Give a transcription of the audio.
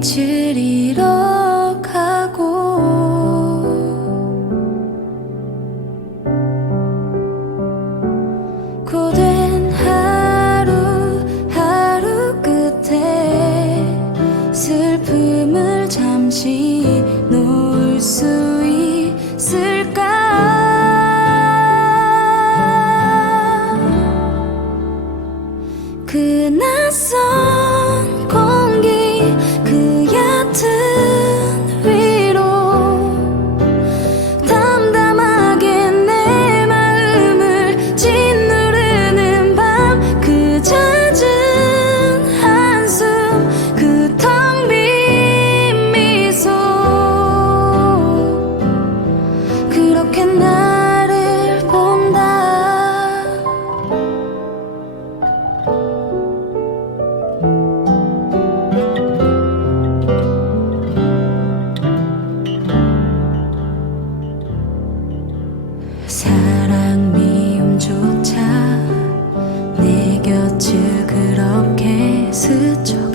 빛을 잃어가고 고된 하루하루 끝에 슬픔을 잠시 놓을 수 있을까? 그 낯선 스쳐